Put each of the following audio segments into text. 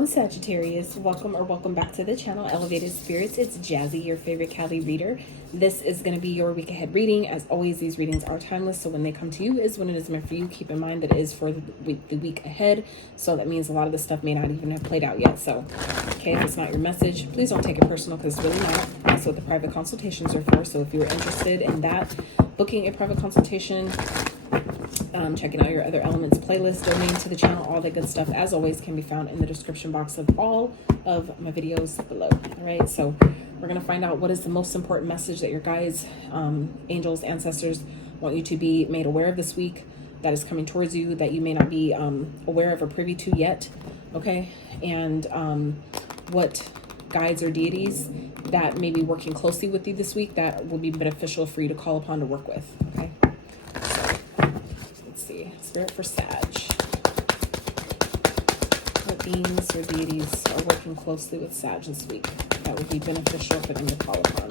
on, Sagittarius? Welcome back to the channel, Elevated Spirits. It's Jazzy, your favorite Cali reader. This is going to be your week ahead reading. As always, these readings are timeless, so when they come to you is when it is meant for you. Keep in mind that it is for the week ahead, so that means a lot of the stuff may not even have played out yet. So, okay, if it's not your message, please don't take it personal, because it's really not. That's what the private consultations are for. So if you're interested in that, booking a private consultation, checking out your other elements playlist, domain to the channel, all that good stuff, as always, can be found in the description box of all of my videos below. All right, so we're going to find out what is the most important message that your guides, angels, ancestors want you to be made aware of this week, that is coming towards you, that you may not be aware of or privy to yet. Okay, and what guides or deities that may be working closely with you this week that will be beneficial for you to call upon to work with. Okay, Spirit for Sag. What beings or deities are working closely with Sag this week that would be beneficial for them to call upon?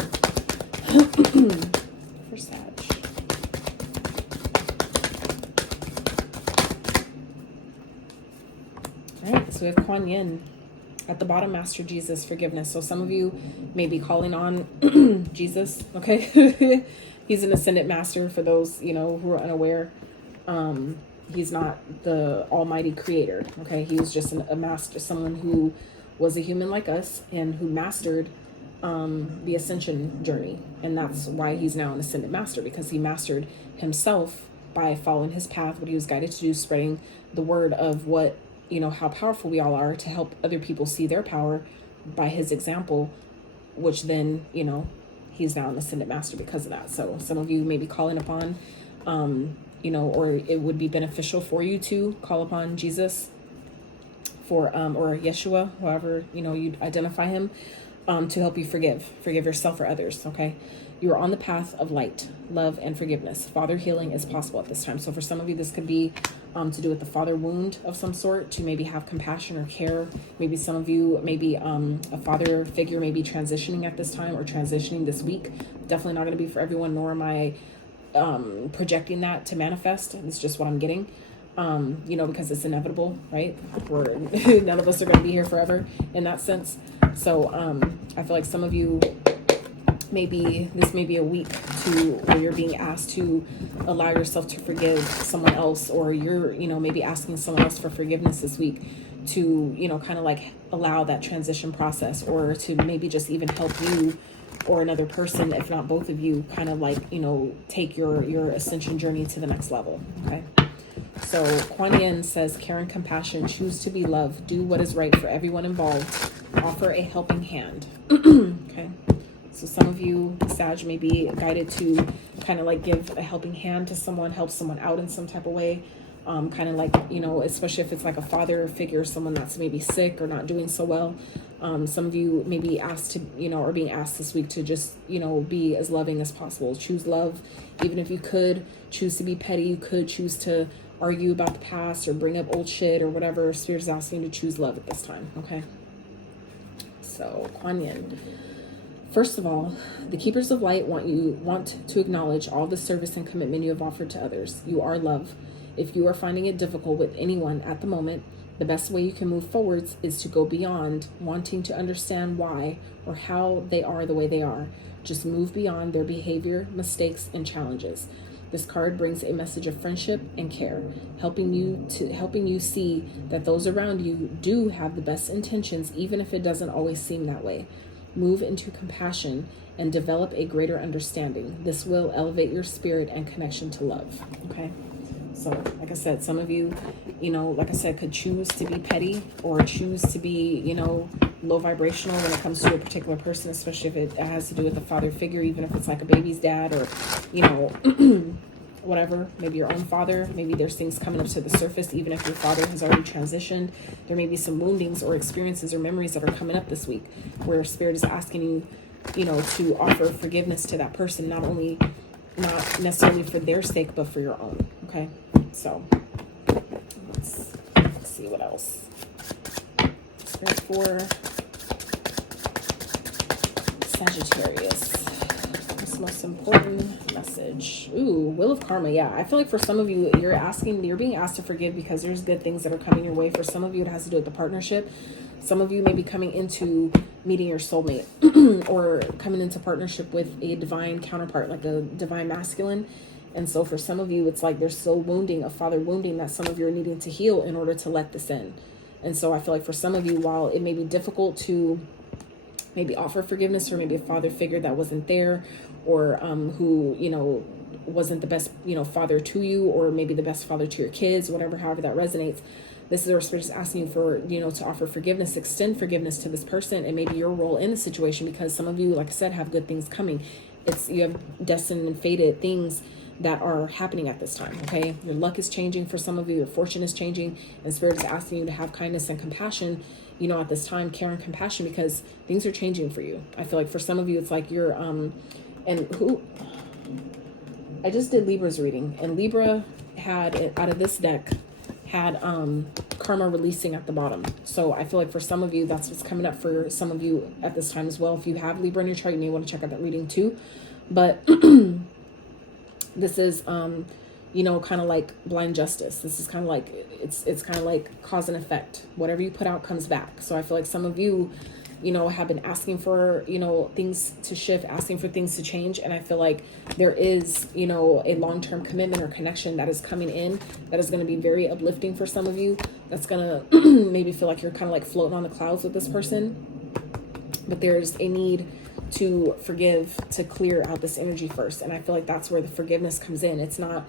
For Sag. Alright, so we have Kuan Yin. At the bottom, Master Jesus, forgiveness. So some of you may be calling on Jesus, okay? He's an ascended master for those, you know, who are unaware. He's not the almighty creator, okay? He was just a master, someone who was a human like us and who mastered the ascension journey. And that's why he's now an ascended master, because he mastered himself by following his path, what he was guided to do, spreading the word of what, you know, how powerful we all are, to help other people see their power by his example, which then, you know, he's now an ascended master because of that. So some of you may be calling upon, you know, or it would be beneficial for you to call upon Jesus for, or Yeshua, however, you know, you identify him, to help you forgive yourself or others. Okay. You're on the path of light, love, and forgiveness. Father healing is possible at this time. So for some of you, this could be to do with the father wound of some sort, to maybe have compassion or care. Maybe some of you, maybe a father figure may be transitioning at this time or transitioning this week. Definitely not going to be for everyone, nor am I projecting that to manifest. It's just what I'm getting, you know, because it's inevitable, right? None of us are going to be here forever in that sense. So I feel like some of you, maybe this may be a week where you're being asked to allow yourself to forgive someone else, or you're, you know, maybe asking someone else for forgiveness this week to, you know, kind of like allow that transition process, or to maybe just even help you or another person, if not both of you, kind of like, you know, take your ascension journey to the next level. Okay. So Kuan Yin says, care and compassion, choose to be love, do what is right for everyone involved, offer a helping hand. Okay. So some of you, Sag, may be guided to kind of like give a helping hand to someone, help someone out in some type of way. Kind of like, you know, especially if it's like a father figure, someone that's maybe sick or not doing so well. Some of you may be asked to, you know, or being asked this week to just, you know, be as loving as possible. Choose love. Even if you could choose to be petty, you could choose to argue about the past or bring up old shit or whatever. Spirit is asking you to choose love at this time. Okay. So Kuan Yin. First of all, the keepers of light want to acknowledge all the service and commitment you have offered to others. You are love. If you are finding it difficult with anyone at the moment, the best way you can move forwards is to go beyond wanting to understand why or how they are the way they are. Just move beyond their behavior, mistakes, and challenges. This card brings a message of friendship and care, helping you see that those around you do have the best intentions, even if it doesn't always seem that way. Move into compassion and develop a greater understanding. This will elevate your spirit and connection to love. Okay. So like I said, some of you, you know, like I said, could choose to be petty or choose to be, you know, low vibrational when it comes to a particular person, especially if it has to do with a father figure, even if it's like a baby's dad or, you know, whatever, maybe your own father. Maybe there's things coming up to the surface, even if your father has already transitioned. There may be some woundings or experiences or memories that are coming up this week where Spirit is asking you, you know, to offer forgiveness to that person, not necessarily for their sake, but for your own. Okay. So let's see what else. Spirit for Sagittarius. most important message. Ooh, Wheel of Karma. Yeah, I feel like for some of you, you're being asked to forgive because there's good things that are coming your way. For some of you, it has to do with the partnership. Some of you may be coming into meeting your soulmate or coming into partnership with a divine counterpart, like a divine masculine. And so for some of you, it's like there's soul wounding, a father wounding that some of you are needing to heal in order to let this in. And so I feel like for some of you, while it may be difficult to maybe offer forgiveness, or maybe a father figure that wasn't there, or who, you know, wasn't the best, you know, father to you, or maybe the best father to your kids, whatever, however that resonates. This is our spirit just asking you for, you know, to offer forgiveness, extend forgiveness to this person, and maybe your role in the situation, because some of you, like I said, have good things coming. You have destined and fated things that are happening at this time. Okay, your luck is changing for some of you, your fortune is changing, and spirit is asking you to have kindness and compassion, you know, at this time, care and compassion, because things are changing for you. I feel like for some of you, it's like you're I just did Libra's reading, and Libra had, out of this deck, had karma releasing at the bottom. So I feel like for some of you, that's what's coming up for some of you at this time as well. If you have Libra in your chart, you may want to check out that reading too. But this is you know, kind of like blind justice. This is kind of like, it's kind of like cause and effect. Whatever you put out comes back. So I feel like some of you, you know, have been asking for, you know, things to shift, asking for things to change. And I feel like there is, you know, a long-term commitment or connection that is coming in that is going to be very uplifting for some of you. That's going to maybe feel like you're kind of like floating on the clouds with this person. But there's a need to forgive, to clear out this energy first. And I feel like that's where the forgiveness comes in. It's not,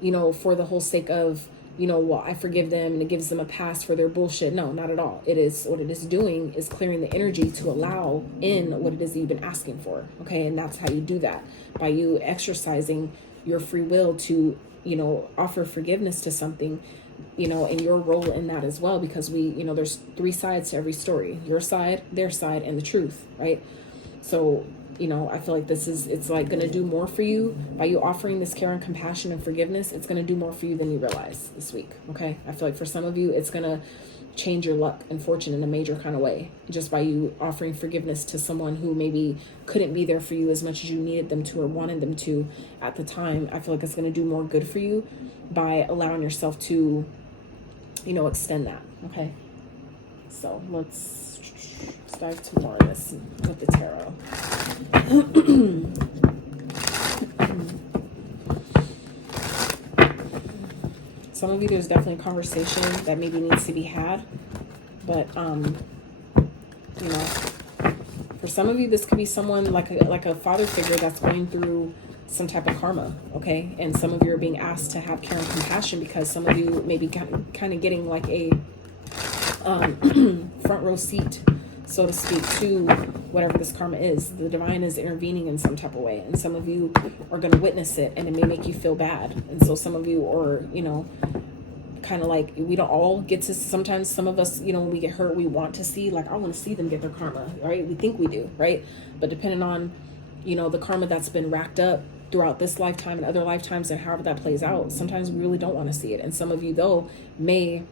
you know, for the whole sake of, you know, well, I forgive them and it gives them a pass for their bullshit. No, not at all. It is, what it is doing is clearing the energy to allow in what it is that you've been asking for. Okay. And that's how you do that, by you exercising your free will to, you know, offer forgiveness to something, you know, and your role in that as well. Because we, you know, there's three sides to every story: your side, their side, and the truth. Right. So, you know, I feel like this is, it's like going to do more for you by you offering this care and compassion and forgiveness. It's going to do more for you than you realize this week. Okay. I feel like for some of you, it's going to change your luck and fortune in a major kind of way, just by you offering forgiveness to someone who maybe couldn't be there for you as much as you needed them to or wanted them to at the time. I feel like it's going to do more good for you by allowing yourself to, you know, extend that. Okay. So let's dive to more of this with the tarot. Some of you, there's definitely a conversation that maybe needs to be had, but you know, for some of you, this could be someone like a father figure that's going through some type of karma. Okay. And some of you are being asked to have care and compassion because some of you may be kind of getting like a front row seat, so to speak, to whatever this karma is. The divine is intervening in some type of way, and some of you are going to witness it, and it may make you feel bad. And so some of you are, you know, kind of like, we don't all get to, sometimes some of us, you know, when we get hurt, we want to see, like, I want to see them get their karma, right? We think we do, right? But depending on, you know, the karma that's been racked up throughout this lifetime and other lifetimes, and however that plays out, sometimes we really don't want to see it. And some of you, though, may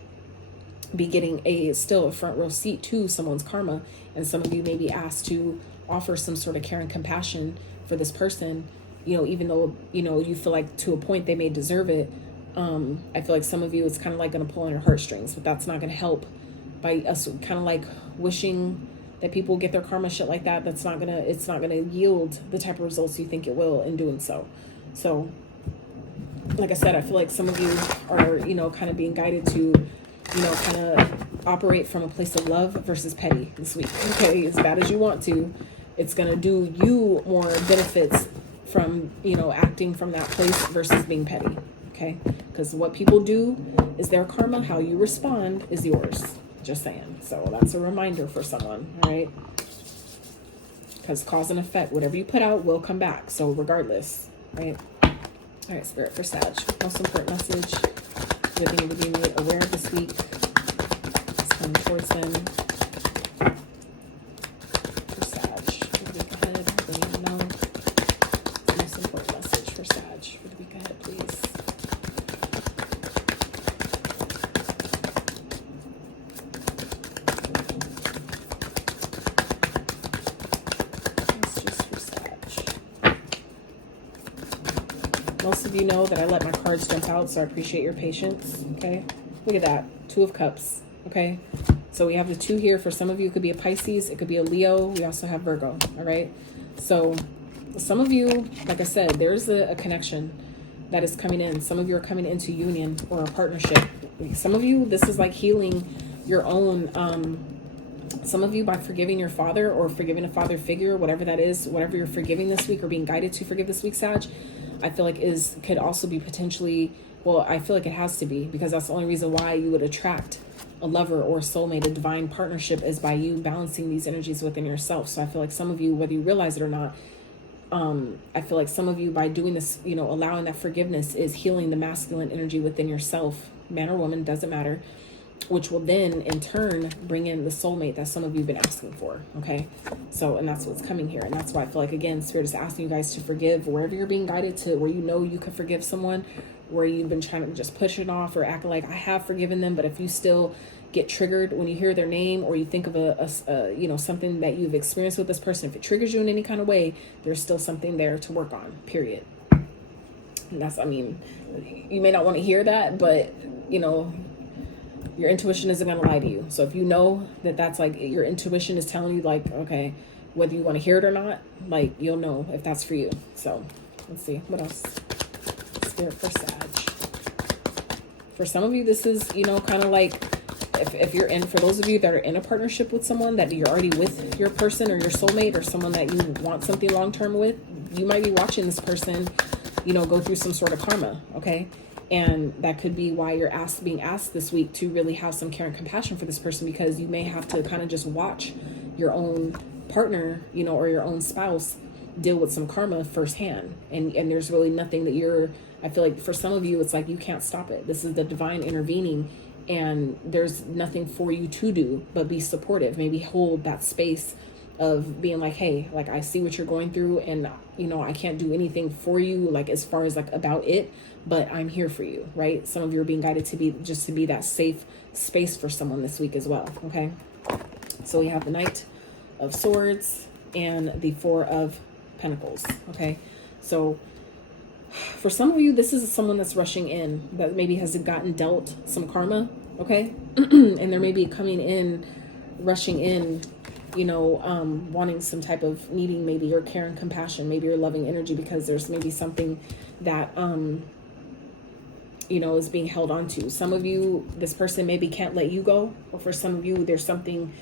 be getting still a front row seat to someone's karma, and some of you may be asked to offer some sort of care and compassion for this person, you know, even though, you know, you feel like to a point they may deserve it. I feel like some of you, it's kind of like going to pull on your heartstrings, but that's not going to help. By us kind of like wishing that people get their karma, shit like that, it's not gonna yield the type of results you think it will in doing so. So like I said, I feel like some of you are, you know, kind of being guided to, you know, kind of operate from a place of love versus petty this week. Okay, as bad as you want to, it's going to do you more benefits from, you know, acting from that place versus being petty. Okay, because what people do is their karma. How you respond is yours. Just saying. So that's a reminder for someone, all right? Because cause and effect, whatever you put out will come back. So regardless, right? All right, Spirit for Sag. Most important message that they need to be made aware of this week is coming towards them. For Sag. For the week ahead, they need to know. The most important message for Sag for the week ahead, please. Messages for Sag. of you know that I let my cards jump out, so I appreciate your patience. Okay, look at that, 2 of Cups. Okay, so we have the 2 here. For some of you, it could be a Pisces, it could be a Leo. We also have Virgo. All right, so some of you, like I said, there's a connection that is coming in. Some of you are coming into union or a partnership. Some of you, this is like healing your own, some of you by forgiving your father or forgiving a father figure, whatever that is, whatever you're forgiving this week or being guided to forgive this week, Sag, I feel like could also be potentially, well, I feel like it has to be, because that's the only reason why you would attract a lover or a soulmate, a divine partnership, is by you balancing these energies within yourself. So I feel like some of you, whether you realize it or not, I feel like some of you, by doing this, you know, allowing that forgiveness, is healing the masculine energy within yourself, man or woman, doesn't matter, which will then in turn bring in the soulmate that some of you have been asking for. Okay, so, and that's what's coming here. And that's why I feel like, again, Spirit is asking you guys to forgive wherever you're being guided to, where you know you can forgive someone, where you've been trying to just push it off or act like I have forgiven them, but if you still get triggered when you hear their name, or you think of a you know, something that you've experienced with this person, if it triggers you in any kind of way, there's still something there to work on, period. And that's, I mean, you may not want to hear that, but you know, your intuition isn't going to lie to you. So if you know that that's like, your intuition is telling you like, okay, whether you want to hear it or not, like, you'll know if that's for you. So let's see what else. Spirit for Sag. For some of you, this is, you know, kind of like, if you're in, for those of you that are in a partnership with someone, that you're already with your person or your soulmate or someone that you want something long-term with, you might be watching this person, you know, go through some sort of karma. Okay, and that could be why you're being asked this week to really have some care and compassion for this person, because you may have to kind of just watch your own partner, you know, or your own spouse deal with some karma firsthand, and there's really nothing that I feel like for some of you, it's like you can't stop it. This is the divine intervening, and there's nothing for you to do but be supportive. Maybe hold that space of being like, hey, like, I see what you're going through, and you know, I can't do anything for you, like as far as like about it, but I'm here for you, right? Some of you are being guided to be that safe space for someone this week as well. Okay, so we have the Knight of Swords and the 4 of Pentacles. Okay, so for some of you, this is someone that's rushing in, that maybe has gotten dealt some karma. Okay, and they're maybe coming in, rushing in, you know, wanting some type of, needing maybe your care and compassion, maybe your loving energy, because there's maybe something that you know, is being held on to. Some of you, this person maybe can't let you go, or for some of you, there's something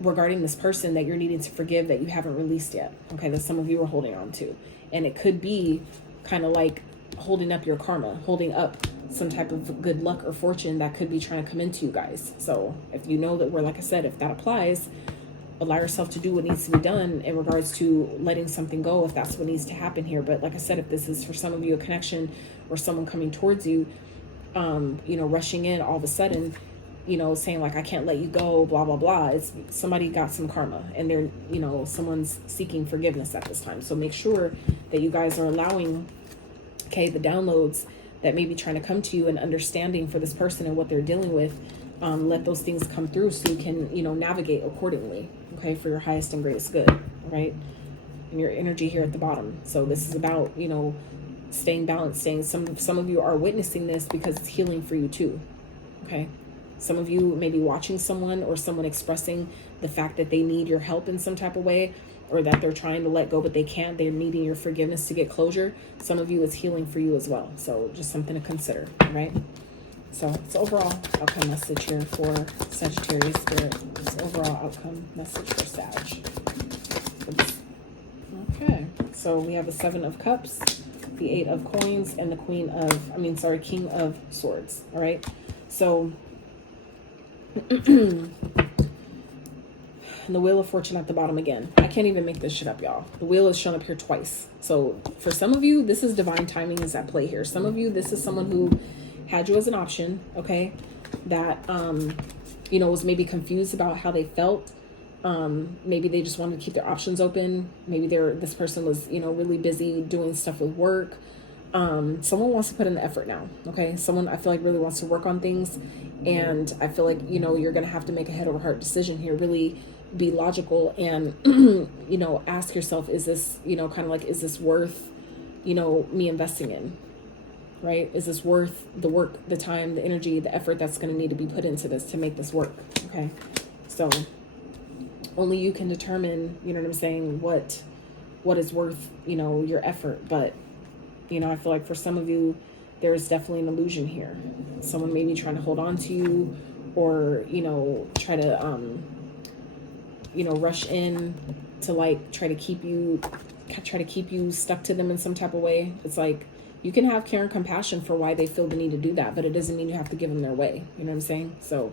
regarding this person that you're needing to forgive that you haven't released yet. Okay, that some of you are holding on to, and it could be kind of like holding up your karma, holding up some type of good luck or fortune that could be trying to come into you guys. So if you know that, we're, like I said, if that applies, allow yourself to do what needs to be done in regards to letting something go, if that's what needs to happen here. But like I said, if this is for some of you a connection or someone coming towards you, you know, rushing in all of a sudden, you know, saying like, I can't let you go, blah, blah, blah. It's somebody got some karma, and they're, you know, someone's seeking forgiveness at this time. So make sure that you guys are allowing, okay, the downloads that may be trying to come to you and understanding for this person and what they're dealing with. Let those things come through so you can, you know, navigate accordingly, okay, for your highest and greatest good, right? And your energy here at the bottom. So this is about, you know, staying balanced, some of you are witnessing this because it's healing for you too, okay? Some of you may be watching someone or someone expressing the fact that they need your help in some type of way, or that they're trying to let go but they can't. They're needing your forgiveness to get closure. Some of you, it's healing for you as well. So just something to consider, right? So it's overall outcome message here for Sagittarius Spirit. It's overall outcome message for Sag. Okay, so we have the 7 of Cups, the 8 of Coins, and the King of Swords. All right, so the Wheel of Fortune at the bottom again. I can't even make this shit up, y'all. The wheel is shown up here twice. So for some of you, this is divine timing is at play here. Some of you, this is someone who had you as an option, okay, that you know, was maybe confused about how they felt. Maybe they just wanted to keep their options open. Maybe this person was, you know, really busy doing stuff with work. Someone wants to put in the effort now, okay? Someone, I feel like, really wants to work on things, and I feel like, you know, you're gonna have to make a head over heart decision here. Really be logical and you know, ask yourself, is this, you know, kind of like, is this worth, you know, me investing in? right? Is this worth the work, the time, the energy, the effort that's going to need to be put into this to make this work? Okay. So only you can determine, you know what I'm saying, what is worth, you know, your effort. But, you know, I feel like for some of you, there's definitely an illusion here. Someone may be trying to hold on to you, or, you know, try to, you know, rush in to like try to keep you stuck to them in some type of way. It's like, you can have care and compassion for why they feel the need to do that, but it doesn't mean you have to give them their way. You know what I'm saying? So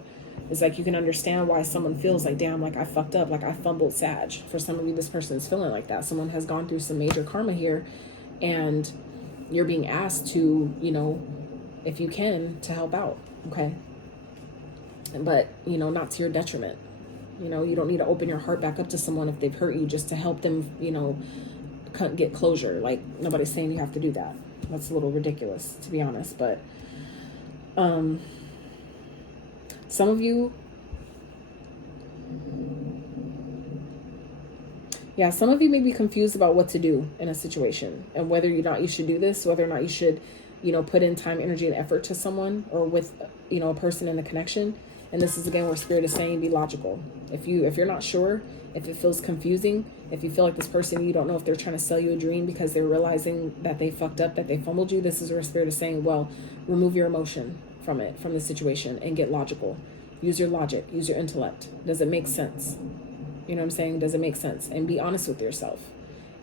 it's like, you can understand why someone feels like, damn, like I fucked up, like I fumbled Sag. For some of you, this person is feeling like that. Someone has gone through some major karma here, and you're being asked to, you know, if you can, to help out. Okay. But, you know, not to your detriment. You know, you don't need to open your heart back up to someone if they've hurt you just to help them, you know, get closure. Like, nobody's saying you have to do that. That's a little ridiculous, to be honest. But some of you, some of you may be confused about what to do in a situation, and whether or not you should do this, whether or not you should, you know, put in time, energy, and effort to someone, or with, you know, a person in a connection. And this is again where Spirit is saying, be logical. If you're not sure, if it feels confusing, if you feel like this person, you don't know if they're trying to sell you a dream because they're realizing that they fucked up, that they fumbled you, this is where Spirit is saying, well, remove your emotion from the situation, and get logical. Use your logic, use your intellect. Does it make sense? You know what I'm saying? Does it make sense? And be honest with yourself,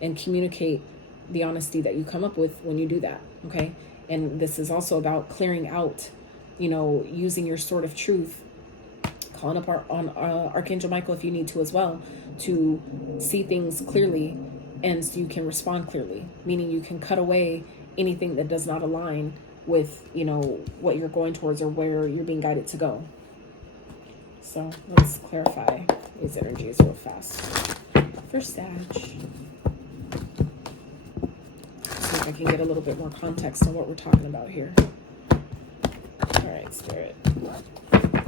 and communicate the honesty that you come up with when you do that. Okay. And this is also about clearing out, you know, using your sword of truth, calling up Archangel Michael if you need to as well, to see things clearly, and so you can respond clearly, meaning you can cut away anything that does not align with, you know, what you're going towards or where you're being guided to go. So let's clarify these energies real fast for Sag. See if I can get a little bit more context on what we're talking about here. All right, Spirit.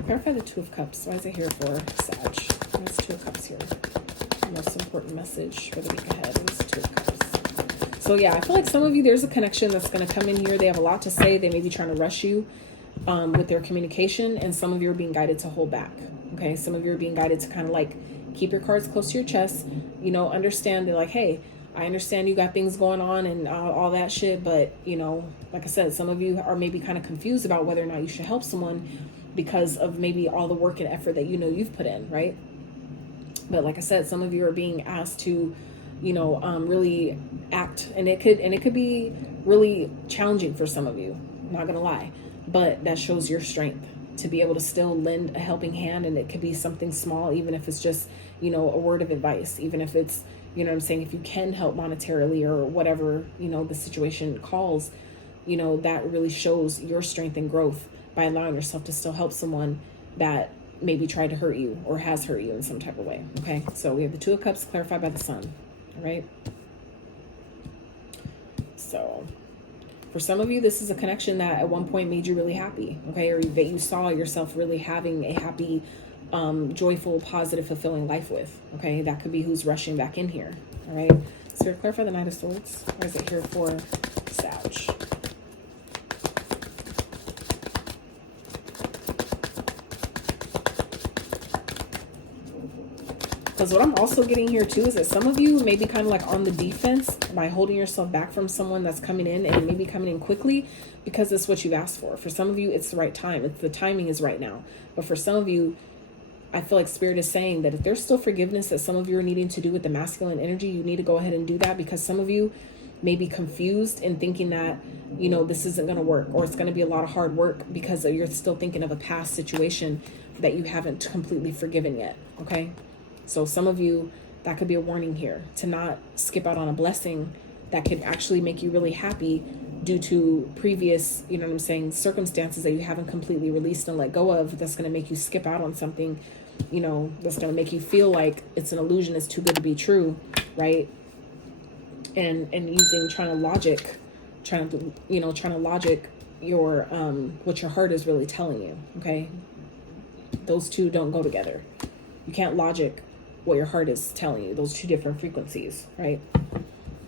Clarify the Two of Cups. Why is it here for Sag? There's Two of Cups here. The most important message for the week ahead is Two of Cups. So yeah, I feel like some of you, there's a connection that's going to come in here. They have a lot to say. They may be trying to rush you with their communication, and some of you are being guided to hold back. Okay, some of you are being guided to kind of like keep your cards close to your chest. You know, understand, they're like, hey, I understand you got things going on and all that shit, but, you know, like I said, some of you are maybe kind of confused about whether or not you should help someone because of maybe all the work and effort that, you know, you've put in, right? But like I said, some of you are being asked to, you know, really act, and it could be really challenging for some of you, not gonna lie, but that shows your strength to be able to still lend a helping hand. And it could be something small, even if it's just, you know, a word of advice, even if it's, you know what I'm saying, if you can help monetarily or whatever, you know, the situation calls, you know, that really shows your strength and growth by allowing yourself to still help someone that maybe tried to hurt you or has hurt you in some type of way. Okay, so we have the Two of Cups clarified by the Sun. All right, so for some of you, this is a connection that at one point made you really happy, okay, or that you saw yourself really having a happy, joyful, positive, fulfilling life with. Okay, that could be who's rushing back in here. All right, so clarify the Knight of Swords. Why is it here for Sag? Because what I'm also getting here too is that some of you may be kind of like on the defense by holding yourself back from someone that's coming in, and maybe coming in quickly because it's what you've asked for. For some of you, it's the right time. The timing is right now. But for some of you, I feel like Spirit is saying that if there's still forgiveness that some of you are needing to do with the masculine energy, you need to go ahead and do that, because some of you may be confused and thinking that, you know, this isn't going to work, or it's going to be a lot of hard work because you're still thinking of a past situation that you haven't completely forgiven yet. Okay. So some of you, that could be a warning here to not skip out on a blessing that could actually make you really happy due to previous, you know what I'm saying, circumstances that you haven't completely released and let go of. That's going to make you skip out on something, you know, that's going to make you feel like it's an illusion, it's too good to be true, right? And trying to logic your what your heart is really telling you. Okay, those two don't go together. You can't logic what your heart is telling you. Those two different frequencies, right?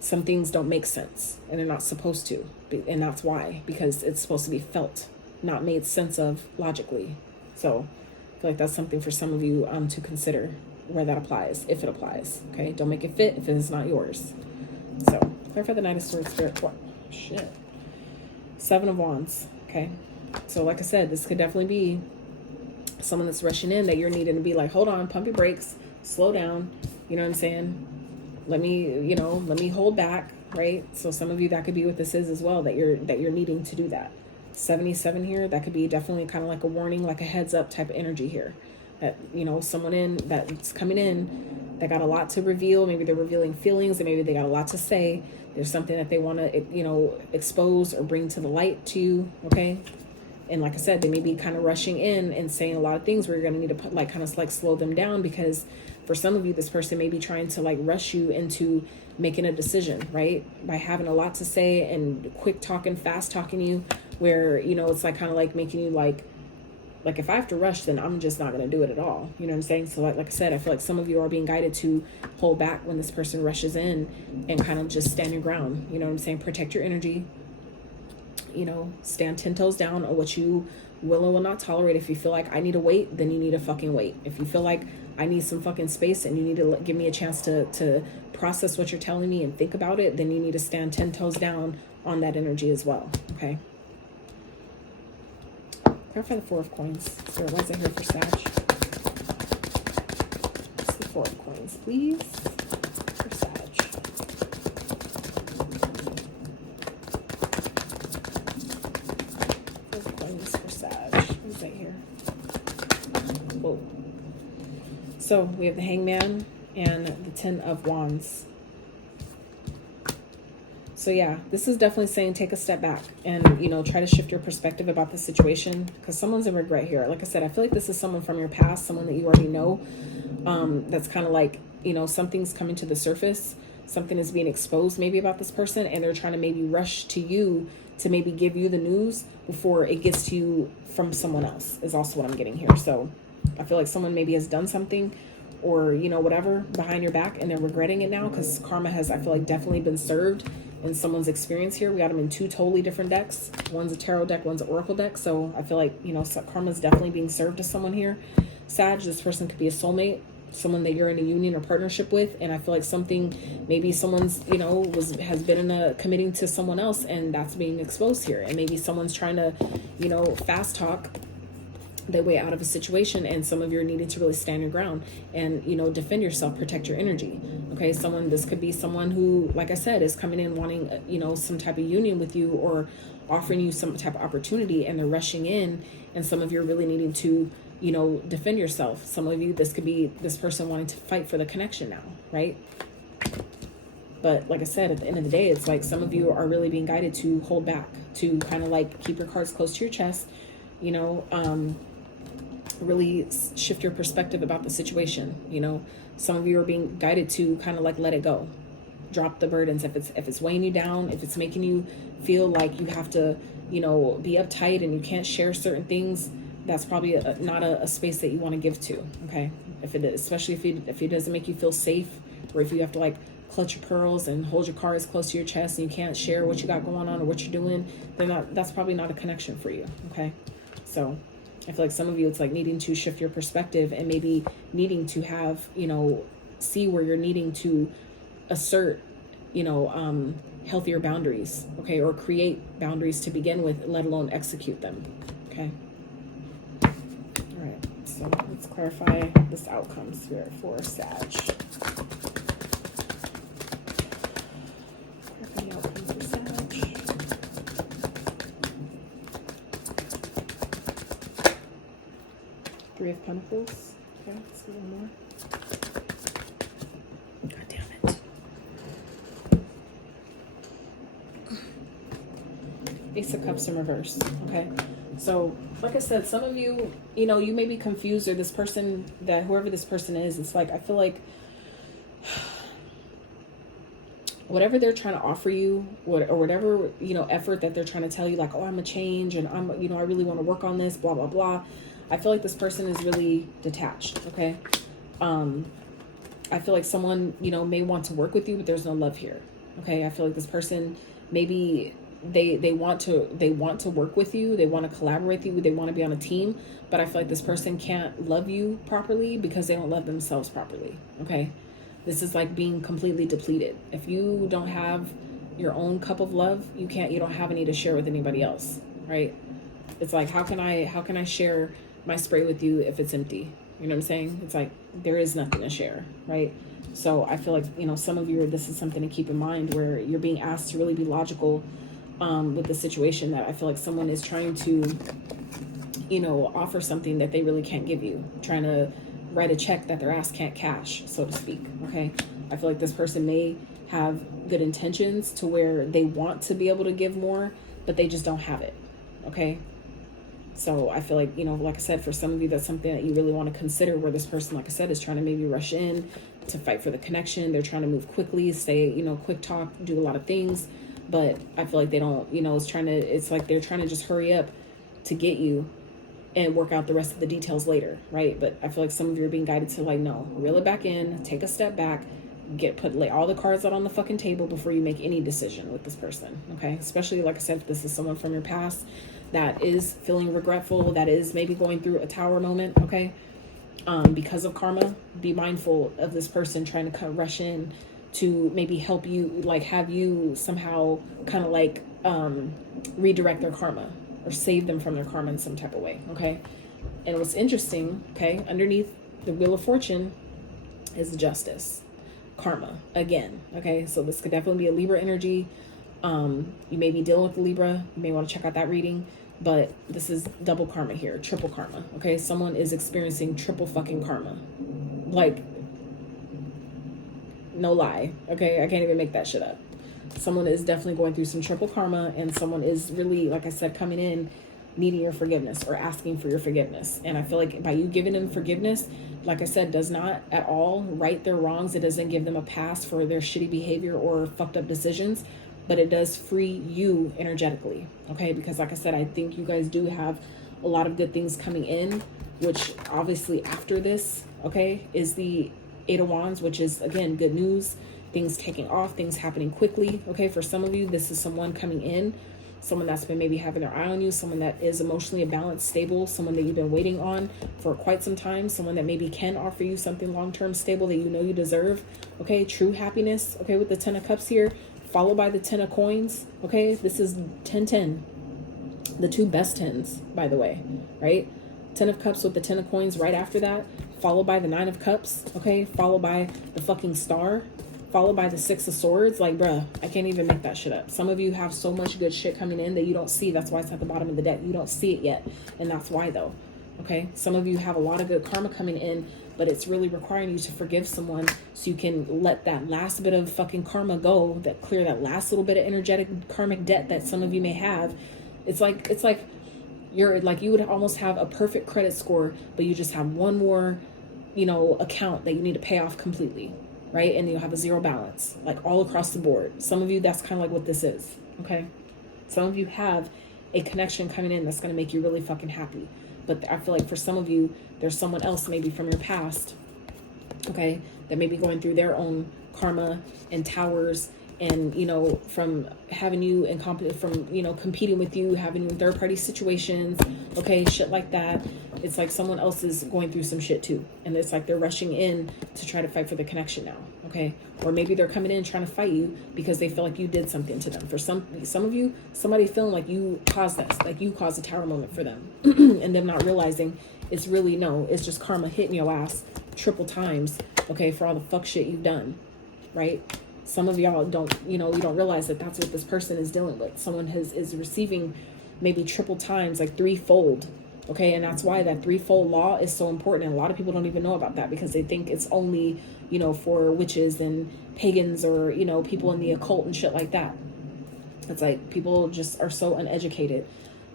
some things don't make sense and they're not supposed to. And that's why, because it's supposed to be felt, not made sense of logically. So I feel like that's something for some of you to consider where that applies, if it applies. Okay, don't make it fit if it is not yours. So clarify the Knight of Swords, Spirit. What? Shit. 7 of Wands. Okay, so like I said, this could definitely be someone that's rushing in that you're needing to be like, hold on, pump your brakes, slow down. You know what I'm saying? Let me hold back, right? So some of you, that could be what this is as well, that you're needing to do that. 77 here, that could be definitely kind of like a warning, like a heads up type of energy here. That, someone that's coming in that got a lot to reveal. Maybe they're revealing feelings, and maybe they got a lot to say. There's something that they want to, expose or bring to the light to you, okay? And like I said, they may be kind of rushing in and saying a lot of things where you're going to need to put, kind of slow them down, because for some of you, this person may be trying to rush you into making a decision, right? By having a lot to say and quick talking, fast talking you, where, it's kind of making you like if I have to rush, then I'm just not going to do it at all. You know what I'm saying? So like I said, I feel like some of you are being guided to hold back when this person rushes in and kind of just stand your ground. You know what I'm saying? Protect your energy. Stand 10 toes down on what you will or will not tolerate. If you feel like I need to wait, then you need to fucking wait. If you feel like I need some fucking space and you need to give me a chance to process what you're telling me and think about it, then you need to stand 10 toes down on that energy as well. Okay. Clarify the 4 of Coins. So why is it here for Sag? What's the 4 of Coins, please? For Sag. 4 of Coins for Sag. What is that here? Whoa. So we have the Hangman and the 10 of Wands. So yeah, this is definitely saying take a step back and, try to shift your perspective about the situation, because someone's in regret here. Like I said, I feel like this is someone from your past, someone that you already know, that's kind of something's coming to the surface. Something is being exposed maybe about this person, and they're trying to maybe rush to you to maybe give you the news before it gets to you from someone else, is also what I'm getting here. So I feel like someone maybe has done something or, whatever behind your back, and they're regretting it now, because karma has, I feel like, definitely been served in someone's experience here. We got them in 2 totally different decks. One's a tarot deck, one's an oracle deck. So I feel like, karma's definitely being served to someone here. Sag, this person could be a soulmate, someone that you're in a union or partnership with. And I feel like maybe someone's, has been in a committing to someone else, and that's being exposed here. And maybe someone's trying to, fast talk their way out of a situation, and some of you are needing to really stand your ground and defend yourself, protect your energy. Okay, this could be someone who, like I said, is coming in wanting some type of union with you or offering you some type of opportunity, and they're rushing in, and some of you are really needing to defend yourself. Some of you, this could be this person wanting to fight for the connection now, right? But like I said, at the end of the day, it's like some of you are really being guided to hold back, to kind of keep your cards close to your chest, really shift your perspective about the situation. Some of you are being guided to kind of let it go, drop the burdens. If it's weighing you down, if it's making you feel like you have to be uptight and you can't share certain things, that's probably not a space that you want to give to. Okay, if it is, especially if it doesn't make you feel safe, or if you have to clutch your pearls and hold your cards close to your chest and you can't share what you got going on or what you're doing, then that's probably not a connection for you. Okay, so I feel like some of you, it's needing to shift your perspective and maybe needing to have, see where you're needing to assert, healthier boundaries, okay, or create boundaries to begin with, let alone execute them, okay? All right, so let's clarify this outcome here for Sag. Clarify the outcome for Sag. 3 of Pentacles. Okay, let's do one more. God damn it. Ace of Cups in reverse. Okay, so like I said, some of you, you may be confused, or this person, that whoever this person is, it's I feel like whatever they're trying to offer you, or whatever, effort that they're trying to tell you, oh, I'm a change, and I'm, I really want to work on this, blah, blah, blah. I feel like this person is really detached, okay? I feel like someone, may want to work with you, but there's no love here, Okay, I feel like this person, maybe they want to work with you, they want to collaborate with you, they want to be on a team, but I feel like this person can't love you properly because they don't love themselves properly. Okay, this is like being completely depleted. If you don't have your own cup of love, you don't have any to share with anybody else, right? It's like, how can I share my spray with you if it's empty? You know what I'm saying? It's like there is nothing to share, right? So I feel like, some of you, this is something to keep in mind, where you're being asked to really be logical with the situation, that I feel like someone is trying to, offer something that they really can't give you, trying to write a check that their ass can't cash, so to speak. Okay, I feel like this person may have good intentions to where they want to be able to give more, but they just don't have it. Okay, so I feel like, like I said, for some of you, that's something that you really want to consider, where this person, like I said, is trying to maybe rush in to fight for the connection. They're trying to move quickly, say, quick talk, do a lot of things, but I feel like they don't, it's like they're trying to just hurry up to get you and work out the rest of the details later, right? But I feel like some of you are being guided to, like, no, reel it back in, take a step back, lay all the cards out on the fucking table before you make any decision with this person. Okay, especially, like I said, if this is someone from your past that is feeling regretful, that is maybe going through a tower moment, okay, because of karma. Be mindful of this person trying to rush in to maybe help you, like have you somehow kind of like redirect their karma or save them from their karma in some type of way. Okay, and what's interesting, okay, underneath the Wheel of Fortune is the Justice, karma again. Okay, so this could definitely be a Libra energy. You may be dealing with the Libra, you may want to check out that reading, but this is double karma here, triple karma. Okay, someone is experiencing triple fucking karma, like, no lie. Okay, I can't even make that shit up. Someone is definitely going through some triple karma, and someone is really, like I said, coming in needing your forgiveness or asking for your forgiveness. And I feel like by you giving them forgiveness, like I said, does not at all right their wrongs. It doesn't give them a pass for their shitty behavior or fucked up decisions, but it does free you energetically. Okay, because like I said, I think you guys do have a lot of good things coming in, which obviously after this, okay, is the Eight of Wands, which is, again, good news, things taking off, things happening quickly. Okay, for some of you, this is someone coming in, someone that's been maybe having their eye on you, someone that is emotionally balanced, stable, someone that you've been waiting on for quite some time, someone that maybe can offer you something long-term stable that you know you deserve. Okay, true happiness, okay, with the Ten of Cups here, followed by the Ten of Coins. Okay, this is 10-10, the two best tens, by the way, right? Ten of Cups with the Ten of Coins right after that, followed by the Nine of Cups, okay, followed by the fucking Star, followed by the Six of Swords. Like, bruh, I can't even make that shit up. Some of you have so much good shit coming in that you don't see. That's why it's at the bottom of the deck. You don't see it yet, and that's why, though. Okay, some of you have a lot of good karma coming in, but it's really requiring you to forgive someone so you can let that last bit of fucking karma go, that clear that last little bit of energetic karmic debt that some of you may have. It's like you're like, you would almost have a perfect credit score, but you just have one more, account that you need to pay off completely, right? And you'll have a zero balance, like all across the board. Some of you, that's kind of like what this is, okay? Some of you have a connection coming in that's going to make you really fucking happy. But I feel like for some of you, there's someone else maybe from your past, okay, that may be going through their own karma and towers, and from having you in from competing with you, having you in third-party situations, okay, shit like that. It's like someone else is going through some shit too, and it's like they're rushing in to try to fight for the connection now, okay? Or maybe they're coming in trying to fight you because they feel like you did something to them. For some of you, somebody feeling like you caused this, like you caused a tower moment for them, and them not realizing it's really, no, it's just karma hitting your ass triple times, okay, for all the fuck shit you've done, right? Some of y'all don't, you don't realize that that's what this person is dealing with. Someone is receiving maybe triple times, like threefold, okay? And that's why that threefold law is so important. And a lot of people don't even know about that because they think it's only, for witches and pagans or, people in the occult and shit like that. It's like people just are so uneducated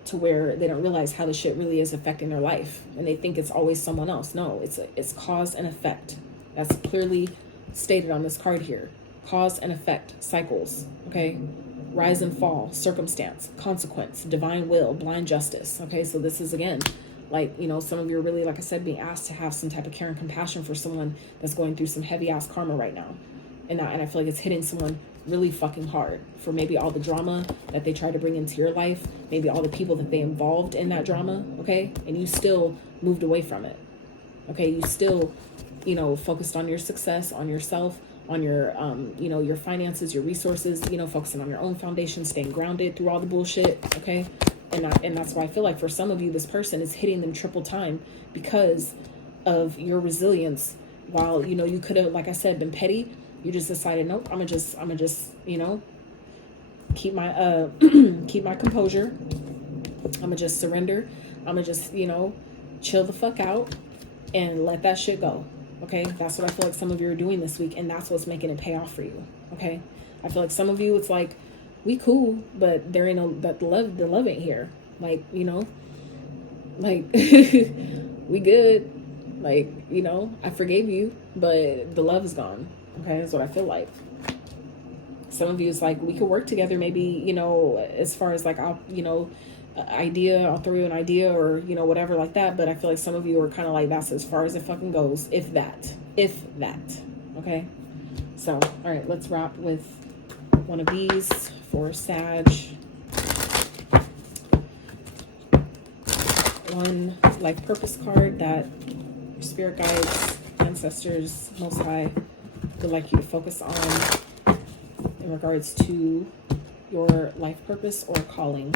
to where they don't realize how the shit really is affecting their life. And they think it's always someone else. No, it's cause and effect. That's clearly stated on this card here. Cause and effect, cycles, okay? Rise and fall, circumstance, consequence, divine will, blind justice, okay? So this is, again, like, some of you are really, like I said, being asked to have some type of care and compassion for someone that's going through some heavy-ass karma right now, And I feel like it's hitting someone really fucking hard for maybe all the drama that they try to bring into your life, maybe all the people that they involved in that drama, okay? And you still moved away from it, okay? You still, you know, focused on your success, on yourself, on your, you know, your finances, your resources, you know, focusing on your own foundation, staying grounded through all the bullshit, okay? And that's why I feel like for some of you, this person is hitting them triple time because of your resilience. While, you know, you could have, like I said, been petty, you just decided, nope, I'm gonna just, you know, keep my, keep my composure. I'm gonna just surrender. I'm gonna just, you know, chill the fuck out and let that shit go. Okay. That's what I feel like some of you are doing this week. And that's what's making it pay off for you. Okay. I feel like some of you, it's like, we cool, but there ain't no, that the love ain't here. Like, you know, like we good. Like, you know, I forgave you, but the love is gone. Okay, that's what I feel like. Some of you is like, we could work together maybe, you know, as far as like, I'll, you know, I'll throw you an idea or, you know, whatever like that. But I feel like some of you are kind of like, that's as far as it fucking goes. If that. Okay. So, all right, let's wrap with one of these for Sag. One life purpose card that your spirit guides, ancestors, Most High would like you to focus on in regards to your life purpose or calling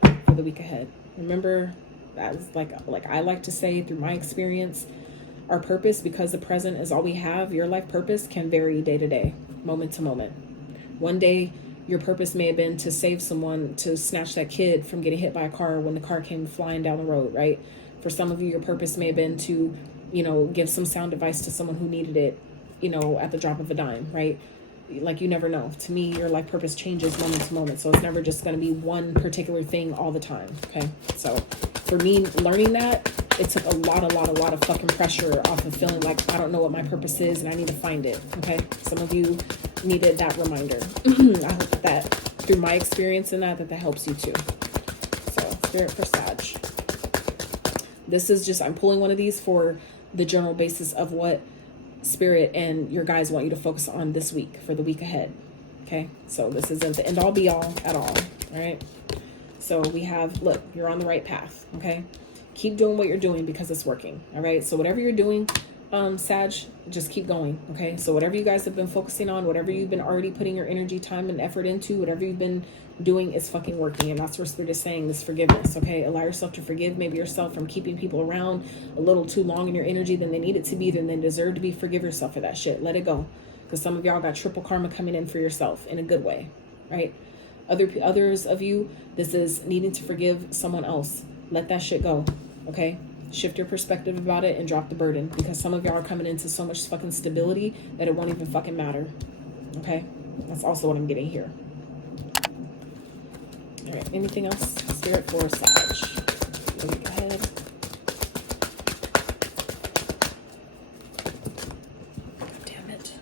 for the week ahead. Remember, that is like I like to say through my experience, our purpose, because the present is all we have, your life purpose can vary day to day, moment to moment. One day, your purpose may have been to save someone, to snatch that kid from getting hit by a car when the car came flying down the road, right? For some of you, your purpose may have been to, you know, give some sound advice to someone who needed it, you know, at the drop of a dime, right? Like, you never know. To me, your life purpose changes moment to moment. So it's never just going to be one particular thing all the time, okay? So for me, learning that, it took a lot of fucking pressure off of feeling like I don't know what my purpose is and I need to find it, okay? Some of you needed that reminder. I hope that through my experience in that helps you too. So, Spirit for Sag. This is just, I'm pulling one of these for the general basis of what Spirit and your guys want you to focus on this week, for the week ahead. Okay, so this isn't the end all be all at all. All right, so we have, look, you're on the right path. Okay, keep doing what you're doing because it's working. All right, so whatever you're doing, Sag, just keep going. Okay, so whatever you guys have been focusing on, whatever you've been already putting your energy, time, and effort into, whatever you've been doing is fucking working. And that's where Spirit is saying this forgiveness. Okay, allow yourself to forgive maybe yourself from keeping people around a little too long in your energy than they need it to be, than they deserve to be. Forgive yourself for that shit. Let it go, because some of y'all got triple karma coming in for yourself in a good way, right? Others of you, this is needing to forgive someone else. Let that shit go. Okay, shift your perspective about it and drop the burden, because some of y'all are coming into so much fucking stability that it won't even fucking matter. Okay, that's also what I'm getting here. All right, anything else? Spirit for Sag. Go ahead. Damn it.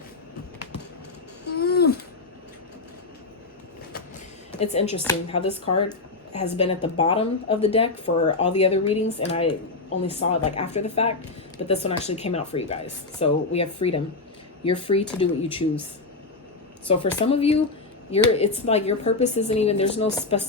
It's interesting how this card has been at the bottom of the deck for all the other readings, and I only saw it like after the fact, but this one actually came out for you guys. So we have freedom. You're free to do what you choose. So for some of you, it's like your purpose isn't even, there's no specificity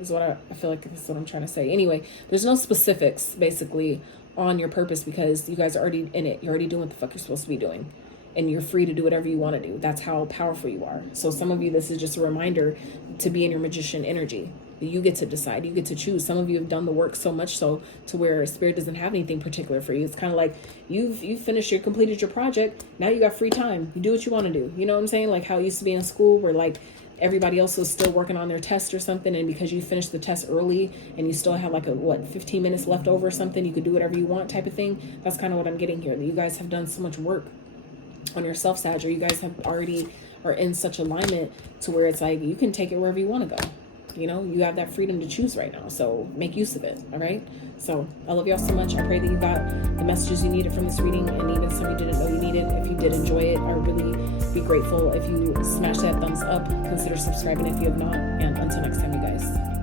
is what I feel like that's what I'm trying to say. Anyway, there's no specifics basically on your purpose, because you guys are already in it. You're already doing what the fuck you're supposed to be doing, and you're free to do whatever you want to do. That's how powerful you are. So some of you, this is just a reminder to be in your magician energy. You get to decide, you get to choose. Some of you have done the work so much so to where Spirit doesn't have anything particular for you. It's kind of like you've finished, you completed your project. Now you got free time. You do what you want to do. You know what I'm saying? Like how it used to be in school where like everybody else was still working on their test or something, and because you finished the test early and you still have like 15 minutes left over or something, you could do whatever you want type of thing. That's kind of what I'm getting here. That you guys have done so much work on yourself, Sag, or you guys have already are in such alignment to where it's like you can take it wherever you want to go. You know, you have that freedom to choose right now, so make use of it. All right, so I love y'all so much. I pray that you got the messages you needed from this reading, and even some you didn't know you needed. If you did enjoy it, I would really be grateful if you smash that thumbs up. Consider subscribing if you have not, and until next time, you guys.